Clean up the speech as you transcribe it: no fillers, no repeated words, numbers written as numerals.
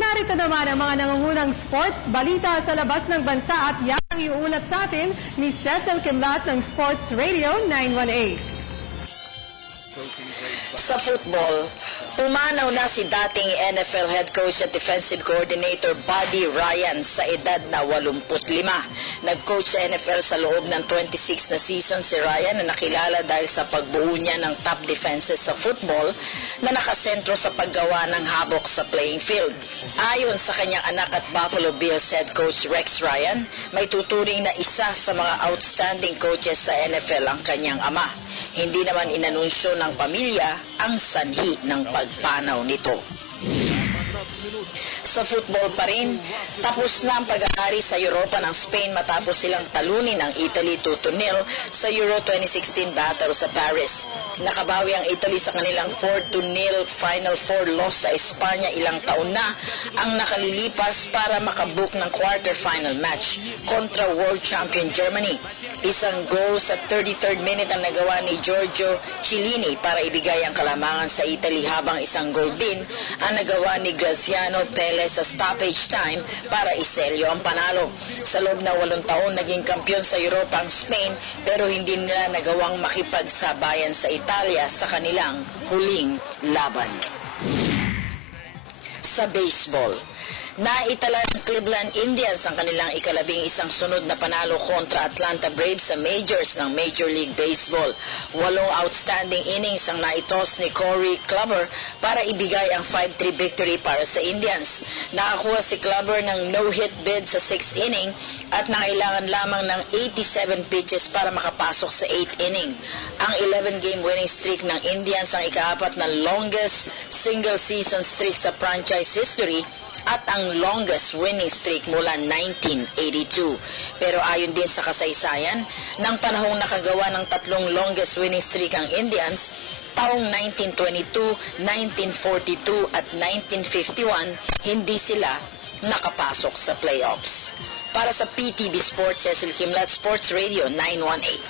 Narito naman ang mga nangungunang sports balita sa labas ng bansa at yan ang iuulat sa atin ni Cecil Kimlat ng Sports Radio 918. Sa football, pumanaw na si dating NFL head coach at defensive coordinator Buddy Ryan sa edad na 85. Nag-coach sa NFL sa loob ng 26 na season si Ryan na nakilala dahil sa pagbuo niya ng top defenses sa football na nakasentro sa paggawa ng habok sa playing field. Ayon sa kanyang anak at Buffalo Bills head coach Rex Ryan, may tuturing na isa sa mga outstanding coaches sa NFL ang kanyang ama. Hindi naman inanunsyo ng pamilya ang sanhi ng pagpanaw nito. Sa football pa rin, tapos na ang pag-aari sa Europa ng Spain matapos silang talunin ang Italy 2-0 sa Euro 2016 battle sa Paris. Nakabawi ang Italy sa kanilang 4-0 Final Four loss sa Espanya ilang taon na ang nakalilipas para makabook ng quarter-final match kontra world champion Germany. Isang goal sa 33rd minute ang nagawa ni Giorgio Chiellini para ibigay ang kalamangan sa Italy habang isang goal din ang nagawa ni Graziano Pele sa stoppage time para iselyo ang panalo. Sa loob na 8 taon naging kampiyon sa Europa ang Spain pero hindi nila nagawang makipagsabayan sa Italia sa kanilang huling laban. Sa baseball, naitala ng Cleveland Indians ang kanilang ika-11 sunod na panalo kontra Atlanta Braves sa majors ng Major League Baseball. 8 outstanding innings ang naitos ni Corey Kluber para ibigay ang 5-3 victory para sa Indians. Nakakuha si Kluber ng no-hit bid sa 6th inning at nangailangan lamang ng 87 pitches para makapasok sa 8th inning. Ang 11-game winning streak ng Indians ang ika-4 na longest single-season streak sa franchise history at ang longest winning streak mula 1982. Pero ayon din sa kasaysayan, ng panahong nakagawa ng 3 longest winning streak ang Indians, taong 1922, 1942 at 1951, hindi sila nakapasok sa playoffs. Para sa PTV Sports, Cecil Kimlat, Sports Radio 918.